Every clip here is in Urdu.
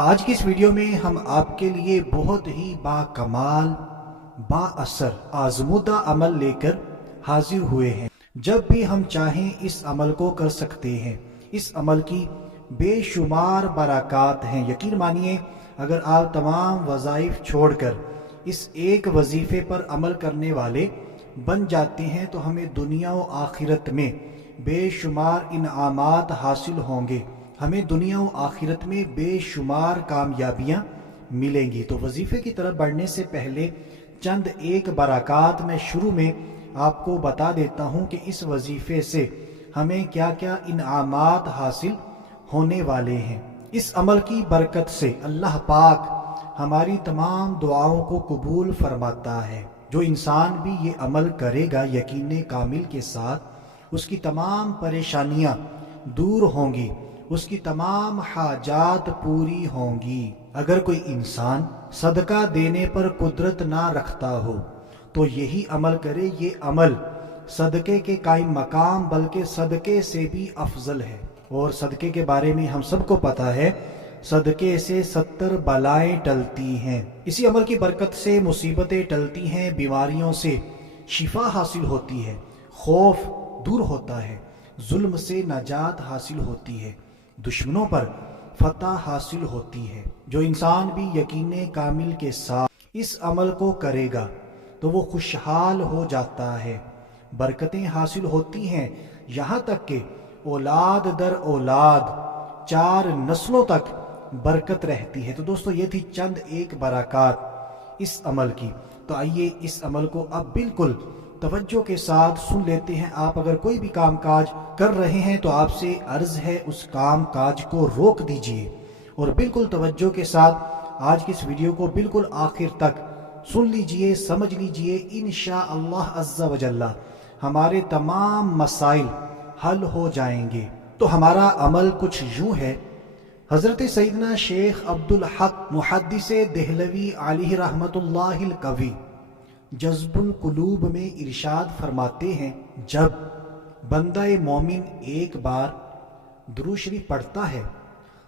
آج کی اس ویڈیو میں ہم آپ کے لیے بہت ہی باکمال با اثر آزمودہ عمل لے کر حاضر ہوئے ہیں۔ جب بھی ہم چاہیں اس عمل کو کر سکتے ہیں۔ اس عمل کی بے شمار برکات ہیں۔ یقین مانیے اگر آپ تمام وظائف چھوڑ کر اس ایک وظیفے پر عمل کرنے والے بن جاتے ہیں تو ہمیں دنیا و آخرت میں بے شمار انعامات حاصل ہوں گے، ہمیں دنیا و آخرت میں بے شمار کامیابیاں ملیں گی۔ تو وظیفے کی طرف بڑھنے سے پہلے چند ایک برکات میں شروع میں آپ کو بتا دیتا ہوں کہ اس وظیفے سے ہمیں کیا کیا انعامات حاصل ہونے والے ہیں۔ اس عمل کی برکت سے اللہ پاک ہماری تمام دعاؤں کو قبول فرماتا ہے۔ جو انسان بھی یہ عمل کرے گا یقین کامل کے ساتھ اس کی تمام پریشانیاں دور ہوں گی، اس کی تمام حاجات پوری ہوں گی۔ اگر کوئی انسان صدقہ دینے پر قدرت نہ رکھتا ہو تو یہی عمل کرے۔ یہ عمل صدقے کے قائم مقام بلکہ صدقے سے بھی افضل ہے، اور صدقے کے بارے میں ہم سب کو پتہ ہے، صدقے سے 70 بلائیں ٹلتی ہیں۔ اسی عمل کی برکت سے مصیبتیں ٹلتی ہیں، بیماریوں سے شفا حاصل ہوتی ہے، خوف دور ہوتا ہے، ظلم سے نجات حاصل ہوتی ہے، دشمنوں پر فتح حاصل ہوتی ہے۔ جو انسان بھی یقین کامل کے ساتھ اس عمل کو کرے گا تو وہ خوشحال ہو جاتا ہے، برکتیں حاصل ہوتی ہیں، یہاں تک کہ اولاد در اولاد 4 نسلوں تک برکت رہتی ہے۔ تو دوستو یہ تھی چند ایک برکات اس عمل کی۔ تو آئیے اس عمل کو اب بالکل توجہ کے ساتھ سن لیتے ہیں۔ آپ اگر کوئی بھی کام کاج کر رہے ہیں تو آپ سے عرض ہے اس کام کاج کو روک دیجئے اور بالکل توجہ کے ساتھ آج کی اس ویڈیو کو بالکل آخر تک سن لیجئے، سمجھ لیجئے۔ انشاءاللہ عز و جل ہمارے تمام مسائل حل ہو جائیں گے۔ تو ہمارا عمل کچھ یوں ہے۔ حضرت سیدنا شیخ عبدالحق محدث دہلوی علیہ رحمت اللہ القوی جذب القلوب میں ارشاد فرماتے ہیں، جب بندہ مومن ایک بار درود شریف پڑھتا ہے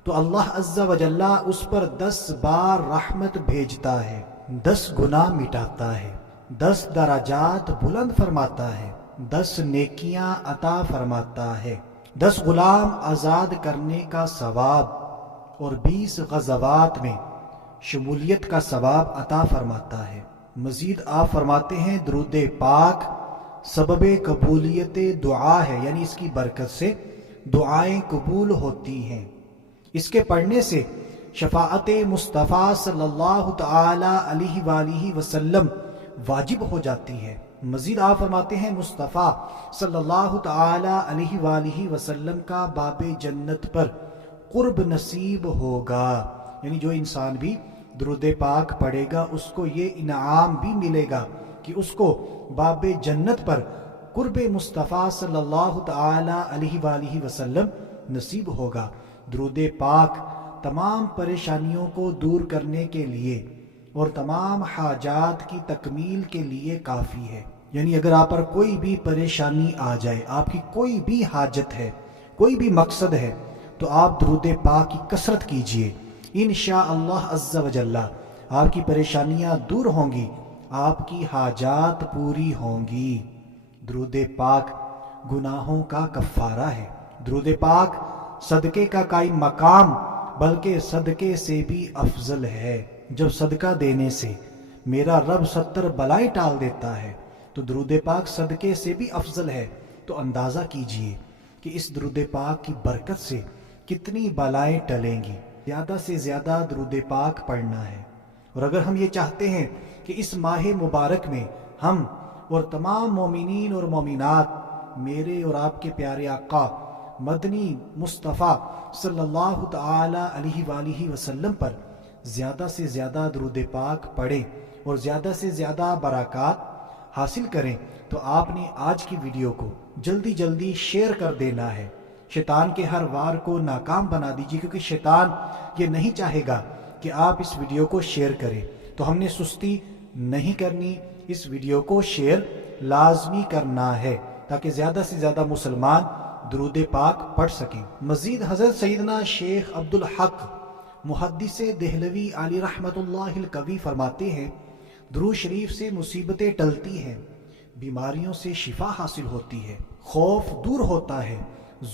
تو اللہ عز و جل اس پر 10 بار رحمت بھیجتا ہے، 10 گناہ مٹاتا ہے، 10 درجات بلند فرماتا ہے، 10 نیکیاں عطا فرماتا ہے، 10 غلام آزاد کرنے کا ثواب اور 20 غزوات میں شمولیت کا ثواب عطا فرماتا ہے۔ مزید آپ فرماتے ہیں درود پاک سبب قبولیت دعا ہے، یعنی اس کی برکت سے دعائیں قبول ہوتی ہیں۔ اس کے پڑھنے سے شفاعت مصطفیٰ صلی اللہ تعالی علیہ وآلہ وسلم واجب ہو جاتی ہے۔ مزید آپ فرماتے ہیں مصطفیٰ صلی اللہ تعالی علیہ وآلہ وسلم کا باب جنت پر قرب نصیب ہوگا، یعنی جو انسان بھی درود پاک پڑھے گا اس کو یہ انعام بھی ملے گا کہ اس کو باب جنت پر قرب مصطفیٰ صلی اللہ تعالی علیہ وآلہ وسلم نصیب ہوگا۔ درود پاک تمام پریشانیوں کو دور کرنے کے لیے اور تمام حاجات کی تکمیل کے لیے کافی ہے۔ یعنی اگر آپ پر کوئی بھی پریشانی آ جائے، آپ کی کوئی بھی حاجت ہے، کوئی بھی مقصد ہے، تو آپ درود پاک کی کثرت کیجئے، انشاءاللہ عز و جل آپ کی پریشانیاں دور ہوں گی، آپ کی حاجات پوری ہوں گی۔ درود پاک گناہوں کا کفارہ ہے، درود پاک صدقے کا قائم مقام بلکہ صدقے سے بھی افضل ہے۔ جب صدقہ دینے سے میرا رب 70 بلائیں ٹال دیتا ہے تو درود پاک صدقے سے بھی افضل ہے۔ تو اندازہ کیجئے کہ اس درود پاک کی برکت سے کتنی بلائیں ٹلیں گی۔ زیادہ سے زیادہ درود پاک پڑھنا ہے، اور اگر ہم یہ چاہتے ہیں کہ اس ماہ مبارک میں ہم اور تمام مومنین اور مومنات میرے اور آپ کے پیارے آقا مدنی مصطفیٰ صلی اللہ تعالی علیہ وآلہ وسلم پر زیادہ سے زیادہ درود پاک پڑھیں اور زیادہ سے زیادہ برکات حاصل کریں، تو آپ نے آج کی ویڈیو کو جلدی جلدی شیئر کر دینا ہے۔ شیطان کے ہر وار کو ناکام بنا دیجیے، کیونکہ شیطان یہ نہیں چاہے گا کہ آپ اس ویڈیو کو شیئر کریں۔ تو ہم نے سستی نہیں کرنی، اس ویڈیو کو شیئر لازمی کرنا ہے تاکہ زیادہ سے زیادہ مسلمان درود پاک پڑھ سکیں۔ مزید حضرت سیدنا شیخ عبدالحق محدث دہلوی علی رحمت اللہ القوی فرماتے ہیں درود شریف سے مصیبتیں ٹلتی ہیں، بیماریوں سے شفا حاصل ہوتی ہے، خوف دور ہوتا ہے،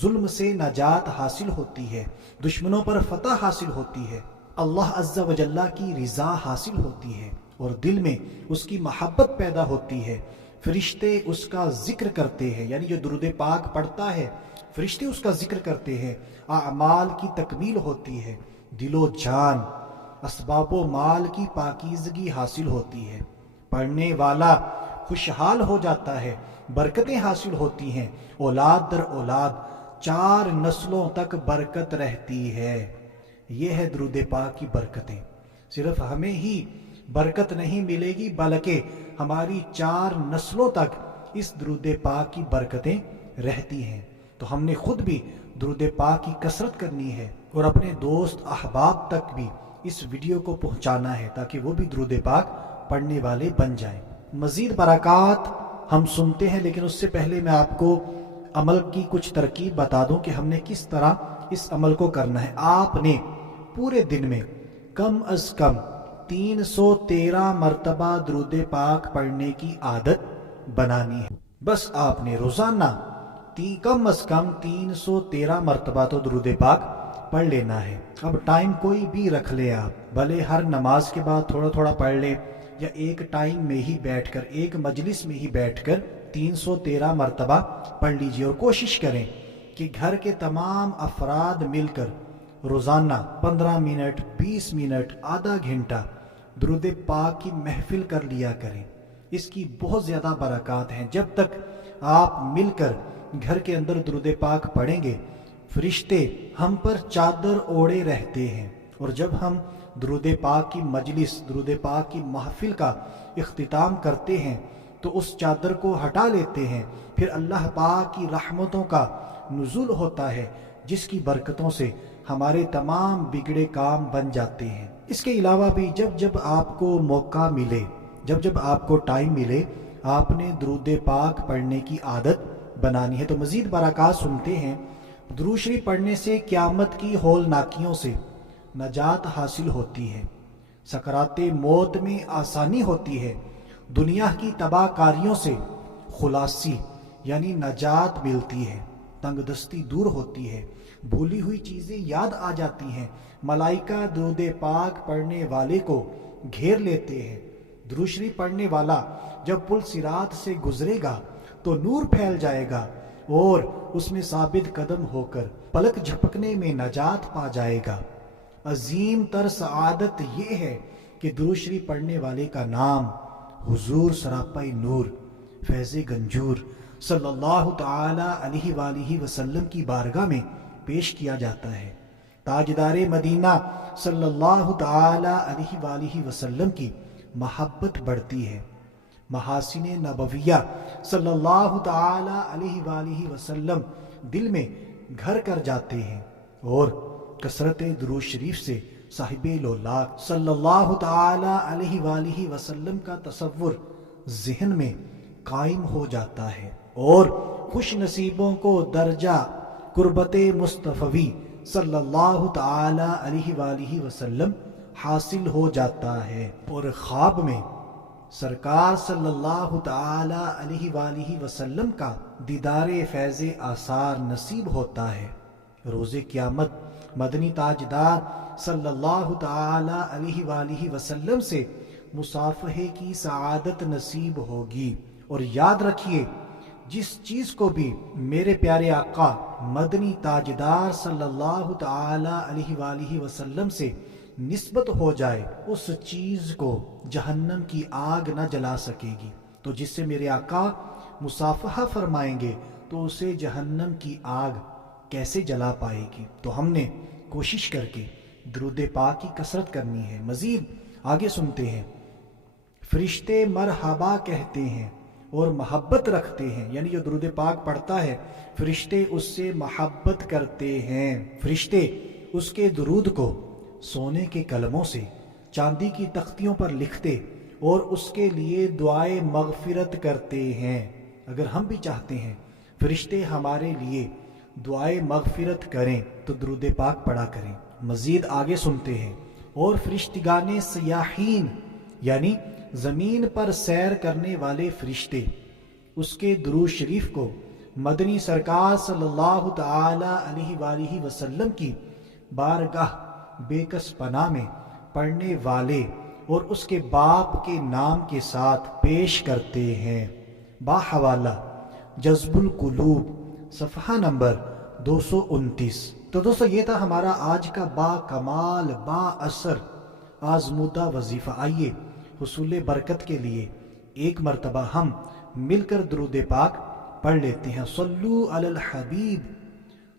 ظلم سے نجات حاصل ہوتی ہے، دشمنوں پر فتح حاصل ہوتی ہے، اللہ عز و جل کی رضا حاصل ہوتی ہے اور دل میں اس کی محبت پیدا ہوتی ہے، فرشتے اس کا ذکر کرتے ہیں، یعنی جو درود پاک پڑھتا ہے فرشتے اس کا ذکر کرتے ہیں، اعمال کی تکمیل ہوتی ہے، دل و جان اسباب و مال کی پاکیزگی حاصل ہوتی ہے، پڑھنے والا خوشحال ہو جاتا ہے، برکتیں حاصل ہوتی ہیں، اولاد در اولاد 4 نسلوں تک برکت رہتی ہے۔ یہ ہے درود پاک کی برکتیں۔ صرف ہمیں ہی برکت نہیں ملے گی بلکہ ہماری 4 نسلوں تک اس درود پاک کی برکتیں رہتی ہیں۔ تو ہم نے خود بھی درود پاک کی کثرت کرنی ہے اور اپنے دوست احباب تک بھی اس ویڈیو کو پہنچانا ہے تاکہ وہ بھی درود پاک پڑھنے والے بن جائیں۔ مزید برکات ہم سنتے ہیں، لیکن اس سے پہلے میں آپ کو عمل کی کچھ ترکیب بتا دوں کہ ہم نے کس طرح اس عمل کو کرنا ہے۔ آپ نے پورے دن میں کم از کم 313 مرتبہ درود پاک پڑھنے کی عادت بنانی ہے۔ بس آپ نے روزانہ کم از کم 313 مرتبہ تو درود پاک پڑھ لینا ہے۔ اب ٹائم کوئی بھی رکھ لے، آپ بھلے ہر نماز کے بعد تھوڑا تھوڑا پڑھ لیں یا ایک ٹائم میں ہی بیٹھ کر، ایک مجلس میں ہی بیٹھ کر 313 مرتبہ پڑھ لیجئے، اور کوشش کریں کہ گھر کے تمام افراد مل کر روزانہ 15 منٹ 20 منٹ آدھا گھنٹہ درود پاک کی محفل کر لیا کریں۔ اس کی بہت زیادہ برکات ہیں۔ جب تک آپ مل کر گھر کے اندر درود پاک پڑھیں گے فرشتے ہم پر چادر اوڑے رہتے ہیں، اور جب ہم درود پاک کی مجلس، درود پاک کی محفل کا اختتام کرتے ہیں تو اس چادر کو ہٹا لیتے ہیں، پھر اللہ پاک کی رحمتوں کا نزول ہوتا ہے جس کی برکتوں سے ہمارے تمام بگڑے کام بن جاتے ہیں۔ اس کے علاوہ بھی جب آپ کو موقع ملے، جب آپ کو ٹائم ملے، آپ نے درود پاک پڑھنے کی عادت بنانی ہے۔ تو مزید برکات سنتے ہیں۔ درود شریف پڑھنے سے قیامت کی ہولناکیوں سے نجات حاصل ہوتی ہے، سکرات موت میں آسانی ہوتی ہے، دنیا کی تباہ کاریوں سے خلاصی یعنی نجات ملتی ہے، تنگ دستی دور ہوتی ہے، بھولی ہوئی چیزیں یاد آ جاتی ہیں، ملائکہ درود پاک پڑھنے والے کو گھیر لیتے ہیں۔ درود شریف پڑھنے والا جب پل صراط سے گزرے گا تو نور پھیل جائے گا اور اس میں ثابت قدم ہو کر پلک جھپکنے میں نجات پا جائے گا۔ عظیم تر سعادت یہ ہے کہ درود شریف پڑھنے والے کا نام حضور سراپائی نور فیض گنجور صلی اللہ تعالی علیہ وآلہ وسلم کی بارگاہ میں پیش کیا جاتا ہے۔ تاجدار مدینہ صلی اللہ تعالی علیہ وآلہ وسلم کی محبت بڑھتی ہے، محاسن نبویہ صلی اللہ تعالی علیہ وآلہ وسلم دل میں گھر کر جاتے ہیں، اور کثرت درود شریف سے صاحب لولاک صلی اللہ تعالی علیہ وآلہ وسلم کا تصور ذہن میں قائم ہو جاتا ہے، اور خوش نصیبوں کو درجہ قربت مصطفی صلی اللہ تعالی علیہ وآلہ وسلم حاصل ہو جاتا ہے، اور خواب میں سرکار صلی اللہ تعالی علیہ وآلہ وسلم کا دیدار فیض آثار نصیب ہوتا ہے۔ روز قیامت مدنی تاجدار صلی اللہ تعالی علیہ وآلہ وسلم سے مصافحے کی سعادت نصیب ہوگی۔ اور یاد رکھیے، جس چیز کو بھی میرے پیارے آقا مدنی تاجدار صلی اللہ تعالی علیہ وآلہ وسلم سے نسبت ہو جائے، اس چیز کو جہنم کی آگ نہ جلا سکے گی۔ تو جس سے میرے آقا مصافحہ فرمائیں گے تو اسے جہنم کی آگ کیسے جلا پائے گی؟ تو ہم نے کوشش کر کے درود پاک کی کثرت کرنی ہے۔ مزید آگے سنتے ہیں۔ فرشتے مرحبا کہتے ہیں اور محبت رکھتے ہیں، یعنی جو درود پاک پڑھتا ہے فرشتے اس سے محبت کرتے ہیں۔ فرشتے اس کے درود کو سونے کے قلموں سے چاندی کی تختیوں پر لکھتے اور اس کے لیے دعائے مغفرت کرتے ہیں۔ اگر ہم بھی چاہتے ہیں فرشتے ہمارے لیے دعائے مغفرت کریں تو درود پاک پڑھا کریں، مزید آگے سنتے ہیں، اور فرشتگان سیاحین یعنی زمین پر سیر کرنے والے فرشتے اس کے درود شریف کو مدنی سرکار صلی اللہ تعالی علیہ وآلہ وسلم کی بارگاہ بے کس پناہ میں پڑھنے والے اور اس کے باپ کے نام کے ساتھ پیش کرتے ہیں۔ باحوالہ جذب القلوب صفحہ نمبر 229۔ تو دوستو یہ تھا ہمارا آج کا با کمال با اثر آزمودہ وظیفہ۔ آئیے حصول برکت کے لیے ایک مرتبہ ہم مل کر درود پاک پڑھ لیتے ہیں۔ صلو علی الحبیب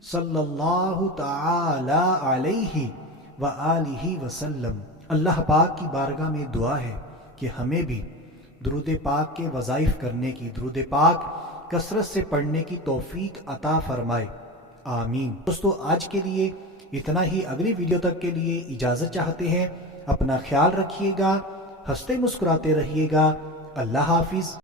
صلی اللہ تعالی علیہ وآلہ وسلم۔ اللہ پاک کی بارگاہ میں دعا ہے کہ ہمیں بھی درود پاک کے وظائف کرنے کی، درود پاک کثرت سے پڑھنے کی توفیق عطا فرمائے، آمین۔ دوستو آج کے لیے اتنا ہی، اگلی ویڈیو تک کے لیے اجازت چاہتے ہیں۔ اپنا خیال رکھیے گا، ہنستے مسکراتے رہیے گا۔ اللہ حافظ۔